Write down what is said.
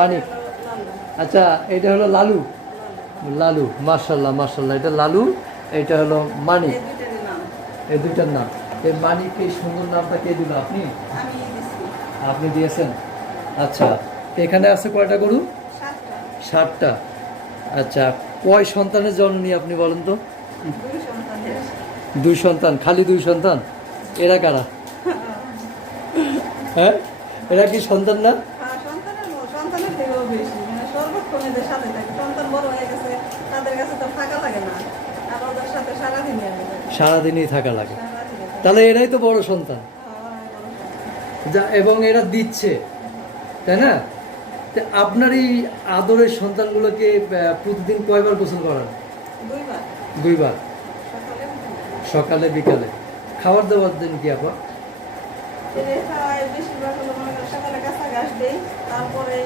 মানিক। আচ্ছা, এটা হলো লালু। লালু, মাশাল্লাহ মাশাল্লাহ, এটা লালু, এটা হলো মানিক। এই দুইটার নাম। এই মানিক, এই সুন্দর নামটা কে দিল? আপনি? আপনি দিয়েছেন? আচ্ছা, এখানে আছে কয়টা গরু? 7টা। আচ্ছা, কয় সন্তানের জননী আপনি বলেন তো? 2 সন্তান? খালি 2 সন্তান? এরা কারা? হ্যাঁ, এরা কি সন্তান না? সারাদিনই থাকা লাগে। তাহলে এরাই তো বড় সন্তান। যা, এবং এরা দিচ্ছে, তাই না? আপনার এই আদরের সন্তানগুলোকে প্রতিদিন কয়বার গোসল করান? 2বার। সকালে বিকালে। খাবার দাবার দিন কি আপা? বেশিরভাগ সকালে কাঁচা ঘাস দেই, তারপরে